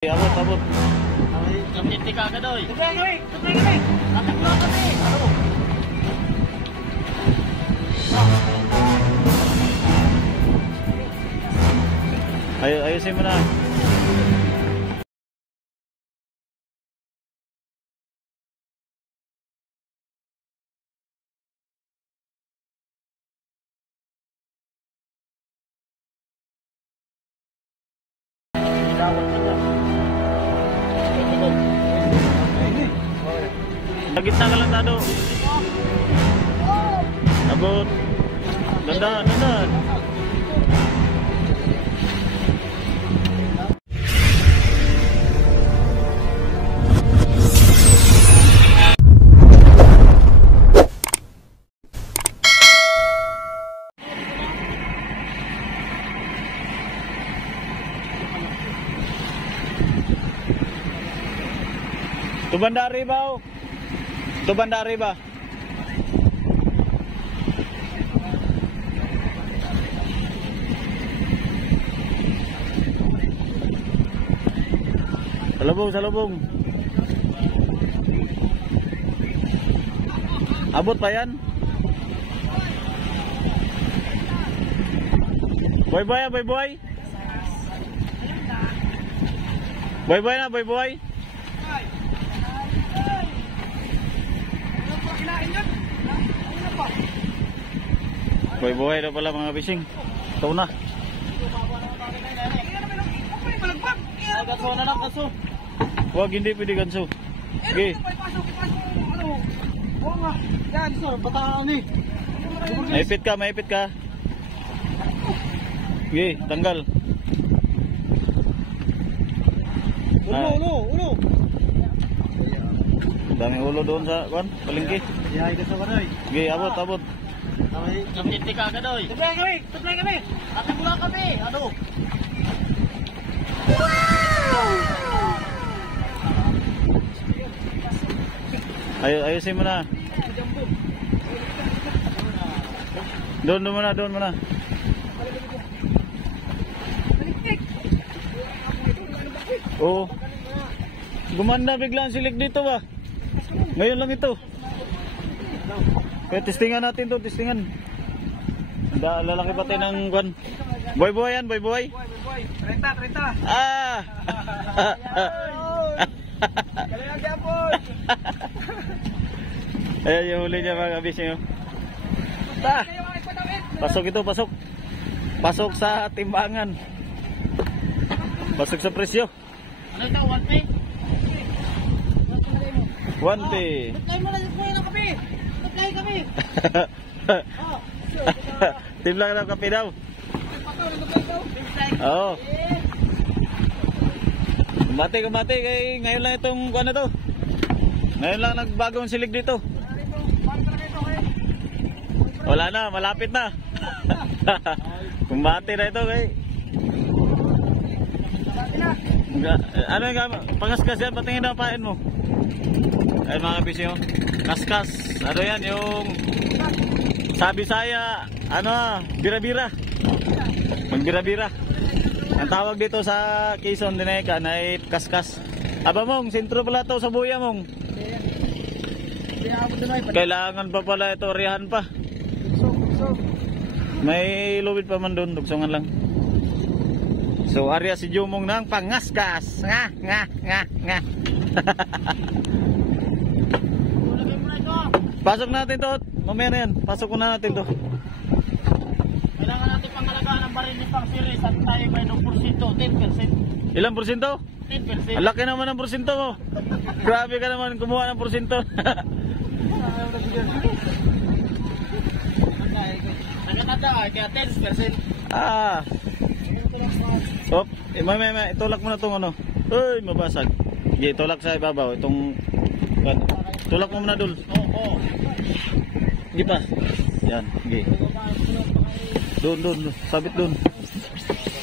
Abot, abot. Kamiti ka agad oy. Tuloy kami. Nataklo kami. Ano? Ayusin mo na. Sa gitna ka lang, Tado. Abot. Dandan, dandan. Tubanda arriba, oh. Tubanda arriba. Salubong, salubong. Abot pa yan? Boy boy, boy boy. Boy boy na, boy boy. Buhay-buhay na pala mga bising. Ito na. Ganso na lang, ganso. Huwag, hindi pwede ganso. Okay. Oo nga. Yan, sir. Bataan eh. Maipit ka, maipit ka. Okay, tanggal. Ulo. Daming ulo doon sa palengke. Yahay ka sa baray. Okay, abot, abot. Kamiti ka agad oy. Tuloy kami. Nataklo kami. Ano? Ayusin mo na. Doon muna, doon muna. Oo. Gumanda bigla ang silik dito ba? Ngayon lang ito. Kaya testingan natin to, testingan. Lalaki pati ng kwan. Boy boy yan, boy boy. 30. Ah! Kalian Japon. Ayan yung huli niya mga kabis nyo. Ta! Pasok ito, pasok. Pasok sa timbangan. Pasok sa presyo. Ano ito, 1P? 1P. Tayo mo lang ng kape. Tayo kami. Timlang ng kape daw. Oo. Kumati kay ngayon lang itong ano to. Ngayon lang nagbagong silig dito. Wala na, malapit na. Kumati na ito kay. Ano yung pangaskas yan? Patingin na pain mo. Ay mga bisyo. Kaskas. Ano yan yung sabi saya. Ano bira-bira. Magbira-bira. Ang tawag dito sa Quezon Dineka na kaskas. Aba mong, sentro pala ito sa buya mong. Kailangan pa pala ito, rihan pa. May luwid pa man doon, dugsungan lang. So area si Jumong ng pangaskas. Nga. Pasok natin to. Mamaya na yan. Pasok na natin to. Kailangan natin pangalagaan ng baril ni Pang Series at tayo may 10%, 10%. Ilang porsyento? 10%. Ang laki naman ng porsyento mo. Grabe ka naman kumuha ng porsyento. Nagkatanda ka, kaya 10%. Ah. Op, may itulak mo na itong ano. Uy, mabasag. Sige, tulak sa ibabaw. Itong tulak mo muna dul. Oo. Sige pa. Yan, sige. Doon. Sabit doon.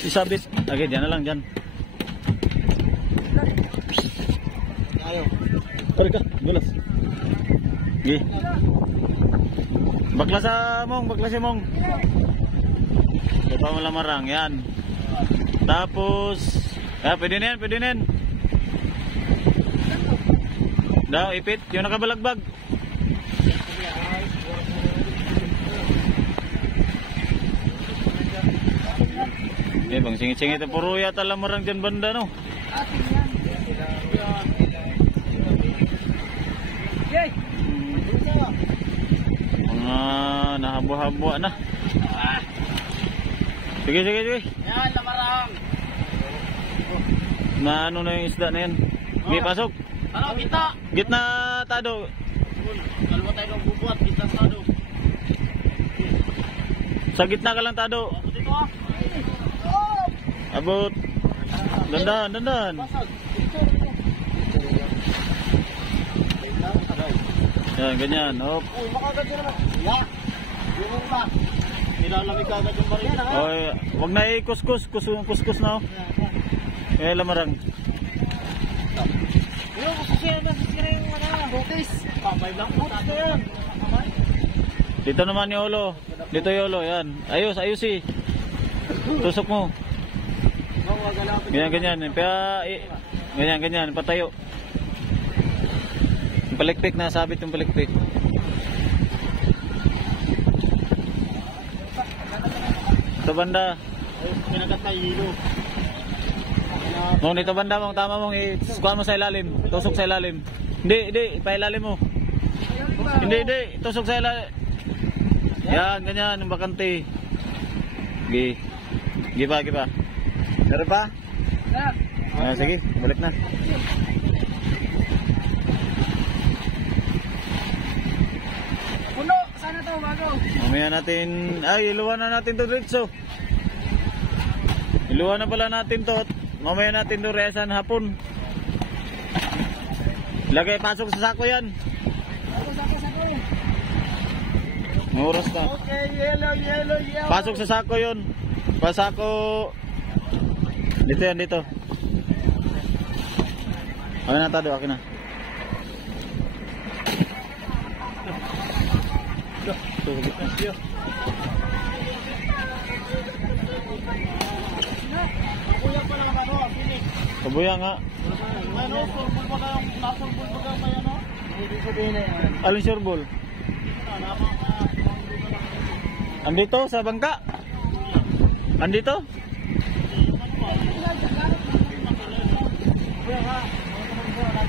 Isabit. Okay, dyan na lang, dyan. Ayaw. Pari ka, gulas. Sige. Bakla sa mong, bakla si mong. Ito pa mo lamarang, yan. Tapos, pwede na yan, pwede na yan. Daw, ipit. Yung nakabalagbag. Eh, bang singit-singit. Puro yata lamarang dyan banda, no? Yay! Mga nahabo-habo na. Sige, sige, sige. Yan, lamarang. Na ano na yung isda na yan. Sige, pasok. Ano, kita. Gitna, Tado. Dalawa tayo ng bubuhat, kita sado. Sa gitna ka lang, Tado. Ako dito ah. Abot. Dandan, dandan. Basag. Yan, ganyan. Hop. Uy, makagat yun naman. Ya. Yung pa. Nilalamig agad yung baril. Oy, wag na i-kuskus. Kuskus na, oh. Eh, lamarang. Yung sisira yung butis. Kamay lang po. Ito yan. Dito naman yung ulo. Dito yung ulo, yan. Ayos, ayusi. Tusok mo. Ganyan, ganyan. Ganyan, ganyan. Patayo. Yung palikpik, nasabit yung palikpik. Ito banda. Pinagat na hilo. Nung dito banda mong tama mong iskuha mo sa ilalim. Tusok sa ilalim. Hindi, hindi. Ipailalim mo. Hindi, hindi. Tusok sa ilalim. Yan, ganyan. Yung bakante. Gi. Gi pa, gi pa. Meron pa? Ah, sige, balik na. Puno! Sana to, bago! Mamaya natin, ay, iluwan na natin to diretso. Iluwan na pala natin to. Mamaya natin to reasan hapon. Lagay, pasok sa sako yan. Sako. May oras na. Okay, yellow. Pasok sa sako yun. Pasako. Dito yan, dito. Akin na, Tado, akin na. Kuya pa lang ano, pinik. Kabuya nga. Ano, surbol ba kayong nasurbol ba kayo ano? Hindi ko din na yan. Alin sureball? Andito, sa bangka? Andito?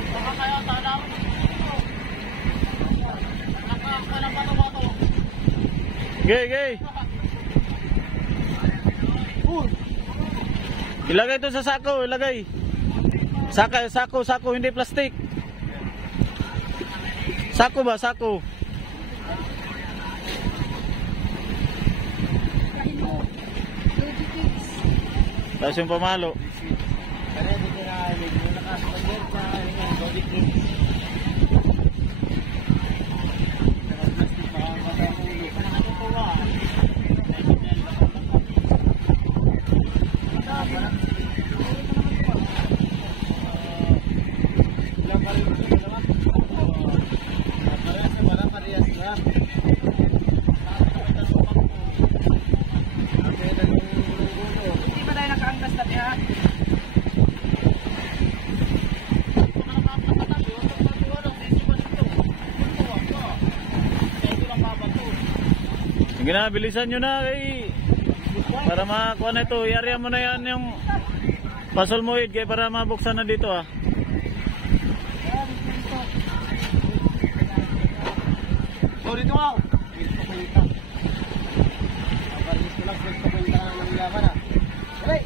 Baka kaya tala. Nakakala ba ito? Gay, gay. Ilagay ito sa sako, ilagay. Sako, hindi plastic. Sako ba, sako? Tapos yung pamalo. Kaya dito na, medyo nakaspager sa body kit. Hindi ba tayo nakaangkas na niya? Sige na, bilisan nyo na kay para makakuha na ito. Iarya mo na yan yung pasolmoid kaya para mabuksan na dito ah. So dito ako. Kapalis ko lang sa kwenta ng yaman ah. Alay!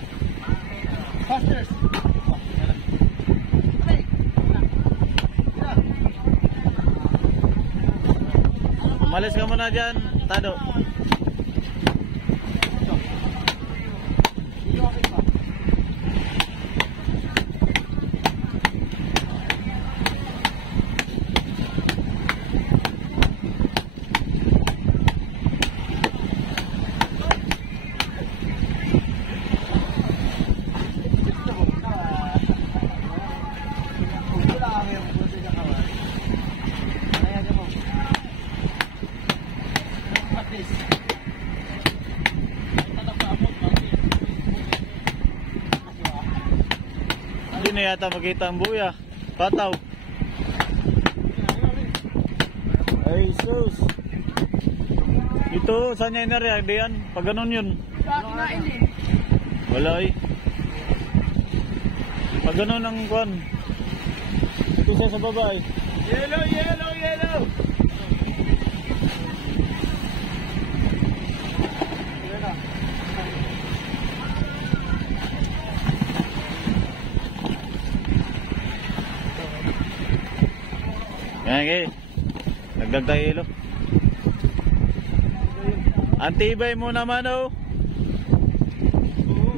Fasters! Alay! Umalis ka muna dyan, Tado. Hindi na yata makita ang buya. Pataw. Ay, sus. Ito, saan niya inariya? Diyan, pag ganun yun. Kinain eh. Wala eh. Pag ganun ang kwan. Ito siya sa baba eh. Yellow, yellow, yellow. Yan, okay. Nagdag tayo ilo. Antibay mo naman oh.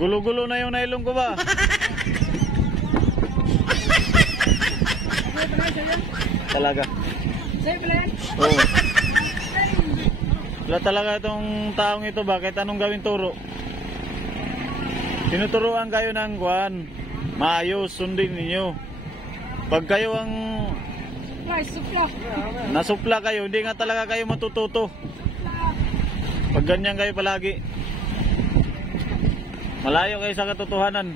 Gulo-gulo na yung nailong ko ba? Talaga. Oo. Wala talaga itong taong ito. Bakit anong gawin turo? Tinuturuan kayo ng kwan. Maayos, sundin ninyo. Pag kayo ang nasupla kayo, hindi nga talaga kayo matututo. Pag ganyan kayo palagi, malayo kayo sa katotohanan.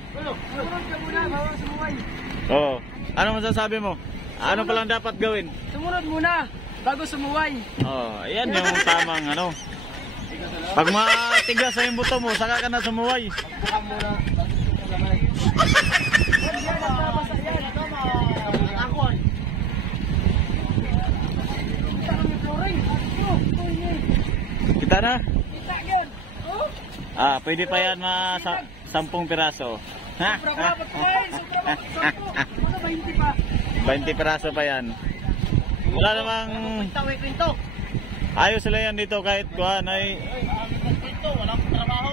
Oo. Ano masasabi mo? Ano palang dapat gawin? Sumunod muna bago sumuway. Oh, ayan yung tamang ano. Pag matigas na yung buto mo, saka ka na sumuway. Buka muna bago sumuway. Kita na? Ah, pwede pa yan 10 piraso. Ha? 20 piraso pa yan. Wala namang ayos sila yan dito kahit kuhan ay Walang trabaho.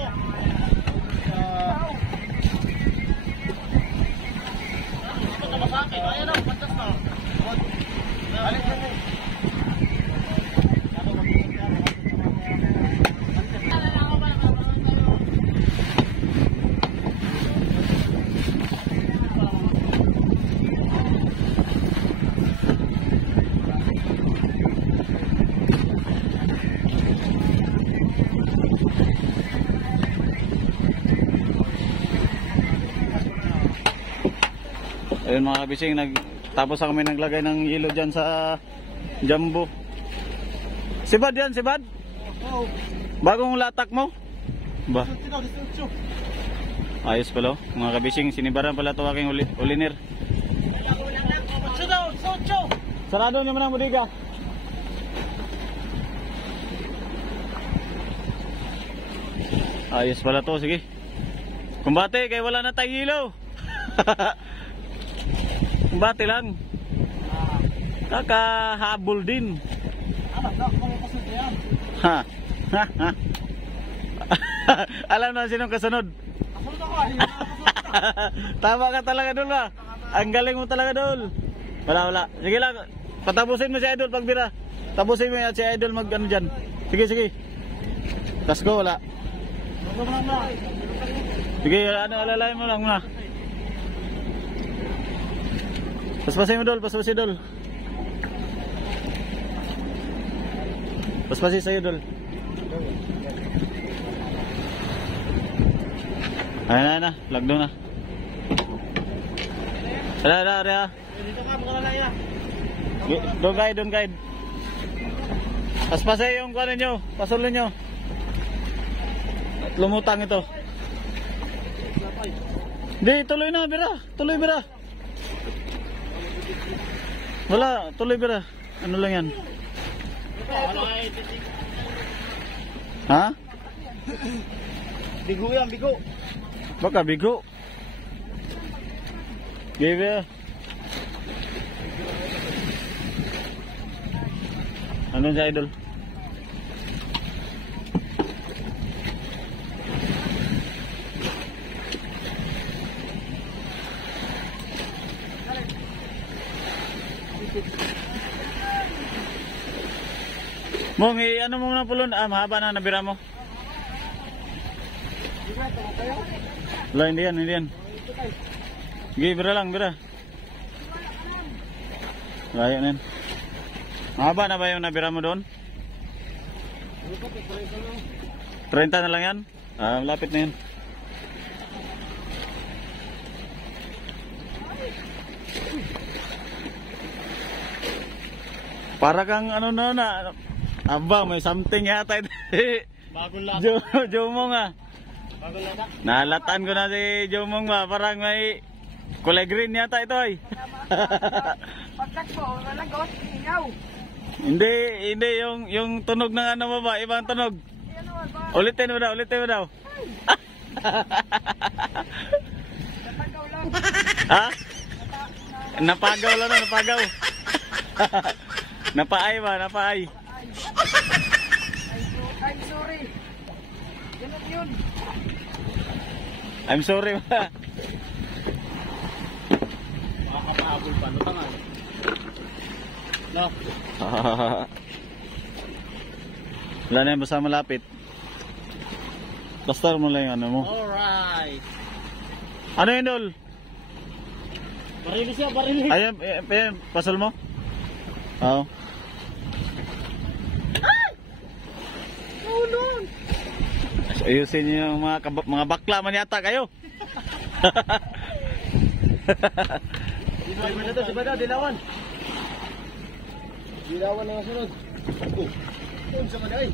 Ito ka ba sa akin? Ayan o, pantas na. ayun mga kabising, tapos kami naglagay ng ilo dyan sa jumbo. Sibad yan, sibad? Bagong latak mo? Ba? Ayos pala mga kabising, sinibaran pala ito aking uliner. Sarado naman ang budiga. Ayos pala to, sige. Kumbate, kaya wala na tayong ilo. Kumbate lang. Kakahabol din. Ha. Alam na sinong kasunod. Tama ka talaga Dol ba? Ang galing mo talaga Dol. Wala. Sige lang. Patapusin mo si Idol pagbira. Tapusin mo si Idol mag ano dyan. Sige. Let's go, wala. Sige, alalayan mo lang muna. Paspasin mo Dol, paspasin Dol. Paspasin sa'yo Dol. Ayan na, lagdo na. Ada. Dito ka, makalagaya. Don't guide. Paspasin yung kuwanin nyo, pasulun nyo. Lumutang ito. Hindi, tuloy na, bira. Wala, tuloy bira. Ano lang yan? Ha? Bigo yan, bigo. Baka bigo. Give. Ano sa Idol? Mong, ano mo na pulon? Mahaba na nabira mo. Wala, hindi yan. Sige, bira lang. Gaya na yan. Mahaba na ba yung nabira mo doon? 30 na lang yan? Malapit na yan. Para kang ano na. Aba, may something yata ito. Bagong lata. Jomong ah. Bagong lata. Nalatan ko na si Jomong ba. Parang may kulay green yata ito ay. Pagkat mo, walang gawat, ingaw. Hindi yung tunog ng ano ba ba? Ibang tunog. Ulitin mo daw. Napagaw lang. Ha? Napagaw lang na, napagaw. Napaay ba, napaay. I'm sorry. Ganun yun. I'm sorry ba. Makakapahabol pa. Lutangan. No. Wala na yung basta malapit. Basta mo lang yung ano mo. Alright. Ano yun, Dol? Barili siya, barili. Ayan, pasal mo? Oo. Tulong. Ayusin niyo yung mga bakla man yata kayo. Si Bada, dilawan. Dilawan na sunod. Doon sa Bada ay.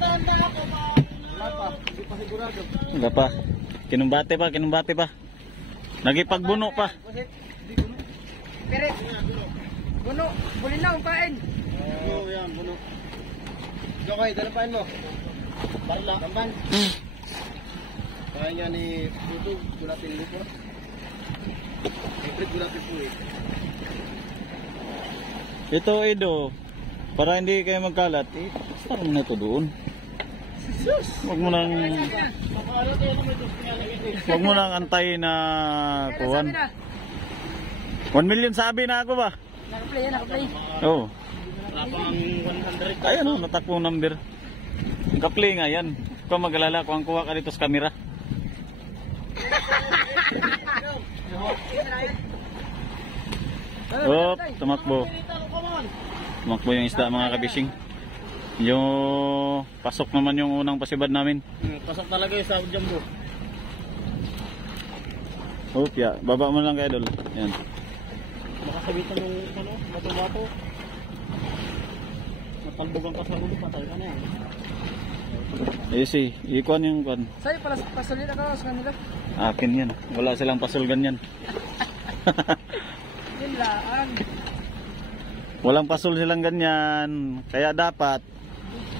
Tanda ako ba? Wala pa, hindi pa sigurado. Wala pa. Kinumbate pa. Nagipagbuno pa. Pirit. Buno, bulin na ang pain. Oo, yan, buno. Okay, dalapain mo. Barla. Tamban. Kaya niya ni Tuto, gulatin mo po. Favorite gulatin po eh. Ito, Edo. Para hindi kayo magkalat, start mo na ito doon. Huwag mo nang antayin na kuhan. 1 million sabi na ako ba? Nakaplay yan, nakaplay. Oo. Wala pang 100. Ayan o, natakpong number. Nakaplay nga yan. Kung mag-alala, kung kuha ka dito sa camera. Oh, tumakbo. Tumakbo yung isda mga kabishing. Yung pasok naman yung unang pasibad namin. Pasok talaga yung sa jumbo. Opya, baba mo lang kay Idol. Yan. Makasabitan ng ano, bato-bato. Natalbogan ka sa ulo, patay ka na yan. Easy, ikuan yung kuan. Sa'yo pala, pasalin ako sa kanila. Akin yan. Wala silang pasol ganyan. Yun lang. Walang pasol silang ganyan. Kaya dapat.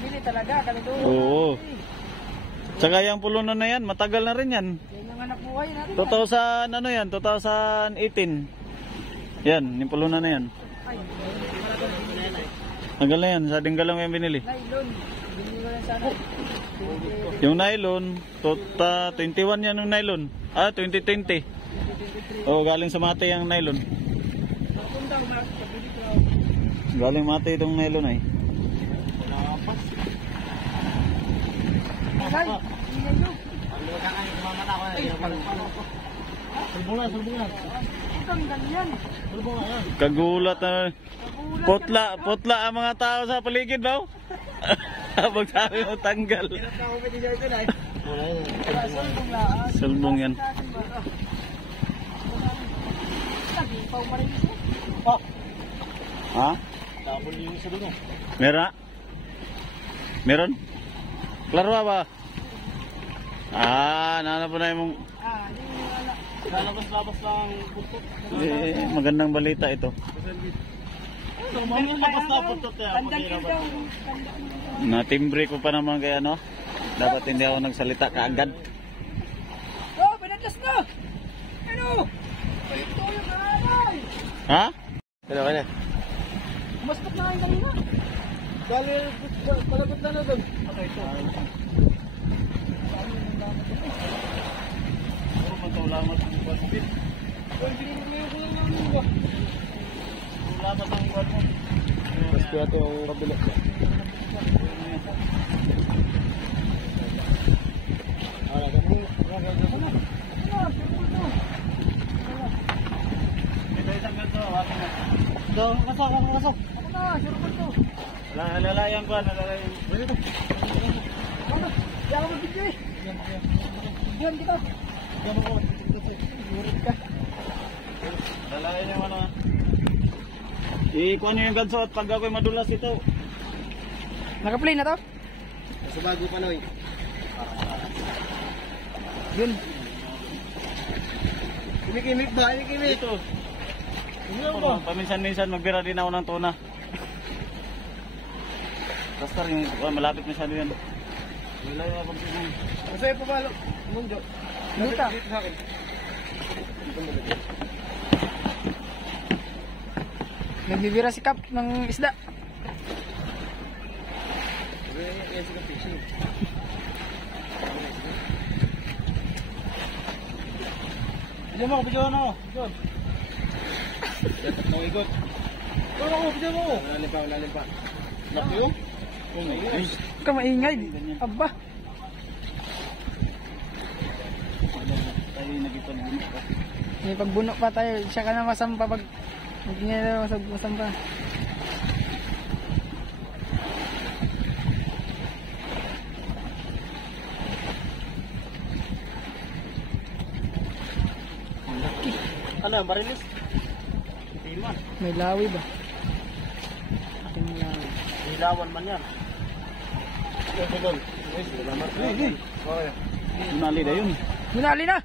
Bili talaga, ganito. Oo. Tsaka yung pulunan na yan, matagal na rin yan. Yan yung anak buhay natin. 2000, ano yan? 2018. Yan, yung pulunan na yan. Ay, Tagal na yan, sa dinggalong yung binili. nylon. Bili ko lang sana. Yung nylon, 21 yan yung nylon. 2020. Oo, galing sa mate yung nylon. Pagkundang, pabili ko. Galing mate itong nylon ay. Ay, ingay nyo. Sulbungan. Itong ganyan. Sulbungan. Kagulat na. Putla ang mga tao sa paligid ba? Pag sabi mo tanggal. Hirap na ako pwede siya ito na eh. Wala Sulbong yan. Tagipaw pa rin ito. Ha? Double yung isa doon. Meron? Klaro ba? Nanap na yung Hindi mo wala. Lalabas-labas lang putok. magandang balita ito. Mamang labas na putok kaya. Tandaan daw. Natimbre ko pa naman kaya ano. Dapat hindi ako nagsalita kaagad. Oh, binatas na! Ano? Ito yung karanay! Ha? Pero kaya? Mastok na kayo kanina. Dali, palagot na na doon. Okay, ito. Puro matulamat ang basbit. Uy, binili mo yung kulang namin ba? Matulamat ang buwan mo. Mas kaya ito yung kabila. Ito isang ganito. Hawakan na. Ito, kasok. Ako na, sure ko ito. Alalayan ko. Alalayan. Ano? Di ako magbigay. Diyan kita. Murid ka. Lalayan yung ano. Ikuha niyo yung ganso at pag ako'y madulas ito. Naka-play na to? Sa bago pa Noy. Yun. Kimik-kimik ba? Kimik-kimik. Ito. Paminsan-minsan magbira din ako ng tuna. Basta rin, malapit na siya yan. Wala yung abang siya. Masaya pa ba? Mundo. Luta. Dito sa akin. Dito mo dito. Nagbibira si Kap ng isda. Yan sila fishing. Bigyan mo, bigyan mo. Bigyan. Yan, tatlong ikot. Bigyan mo. Lalim pa. Laki yun. Ka maingay. Aba. Tayo nagipag-bunot pa. May pagbuno pa tayo. Siya ka na masampa pag hindi niya na masampa. Ano, marilis? Tima. May lawi ba? Ating lawi. Ilawan man yan. Doon. Salamat. Nali na yun. Minali na!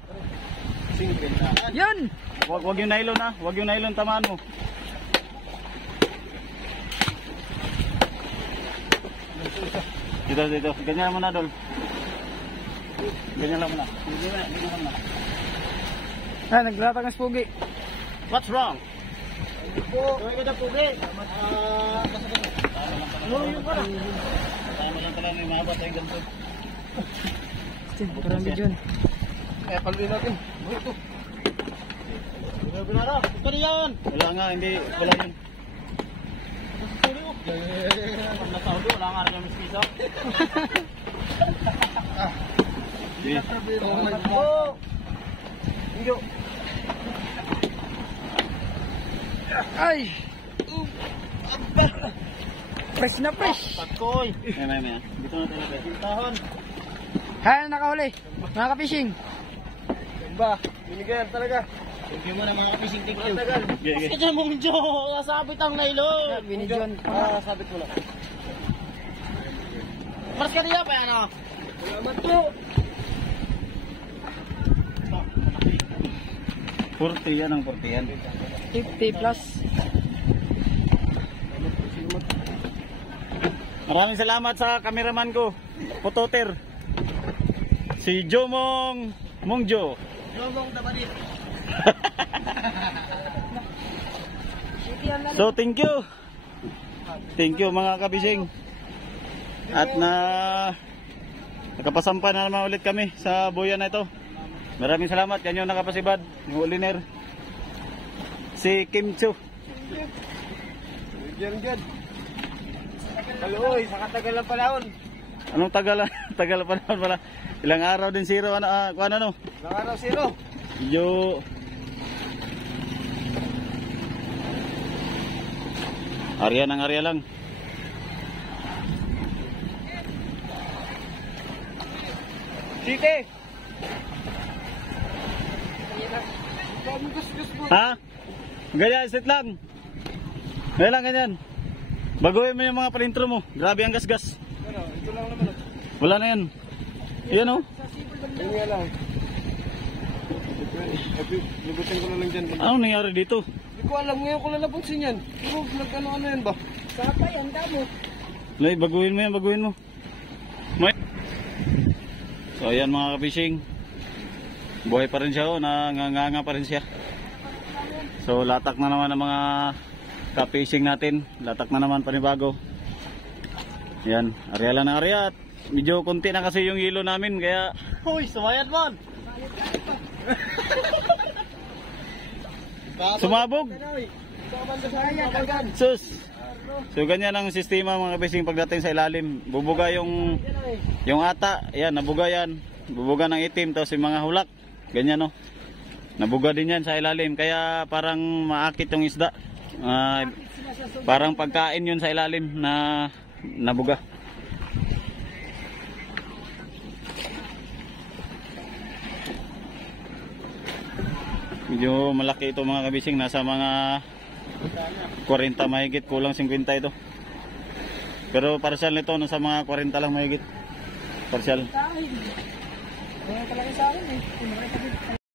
Single na. Yun! Wag yung nylon ha. Wag yung nylon, tamaan mo. Dito. Ganyan mo na, Dol. Ganyan lang mo na. Ganyan lang mo na. Ah, naglatag ng spugi. What's wrong? Gawin ka na pugi. Yung pala. Tayo mo lang pala may mahaba tayong ganito. Karami dyan. Eh, paluin natin. Ito. Binara, ito na yan. Wala nga, hindi. Wala yun. Pag nasa ulo, wala nga rin yung miskisa. Oh my God. Ingo. Ay! Fresh na fresh! Patkoy. May. Dito na tayo na. Tahon. Kaya na nakahuli. Mga ka-fishing. Ba, binigyan talaga. Thank you muna mga fishing thank you. Okay. Kasi mong Jo, kasabit ang nailon. Binidyon. Sabit mo lang. Mas kaniya pa yan ah. Salamat po. 40 yan ang 40 yan. 50 plus. Maraming salamat sa cameraman ko, Pototer. Si Jomong Mongjo. Lomong dabalit. So thank you. Thank you mga kabising. At nakapasampa na naman ulit kami sa buyan na ito. Maraming salamat kanyo nakapasibad, yung uliner. Si Kim Chu. Diyan. Haloy, sa katagal ng panahon. Anong tagal tagal pa naman pala. Ilang araw din zero ano. Nakaraw zero. Yo. Arya lang. Site. Ha? Ganyan, sit lang. Ganyan lang, ganyan. Baguhin mo yung mga palintro mo. Grabe ang gasgas. Ito lang naman. Wala na yan. Yan o. Yun nga lang. Libutin ko na lang dyan. Anong nangyari dito? Hindi ko alam, ngayon ko lang napansin yan. Pero nag-ano yan ba? Saka yan, damo. Lay, baguhin mo yan, baguhin mo. May. So ayan mga ka-fishing. Buhay pa rin siya o, nanganganga pa rin siya. So latak na naman ang mga ka-fishing natin. Latak na naman panibago. Yan, area lang ng area. Medyo konti na kasi yung hilo namin kaya. Uy, sumayad man! Sumabog. Sus. So ganyan ang sistema mga ka-fishing pagdating sa ilalim. Bubuga yung ata. Yan, nabuga yan. Bubuga ng itim tapos yung mga hulak. Ganyan no. Nabuga din yan sa ilalim kaya parang maakit yung isda. Parang pagkain yun sa ilalim na nabuga. Medyo malaki ito mga kabising. Nasa mga 40 mahigit. Kulang 50 ito. Pero parsyal nito nasa mga 40 lang mahigit. Parsyal. Wala talaga sa akin eh.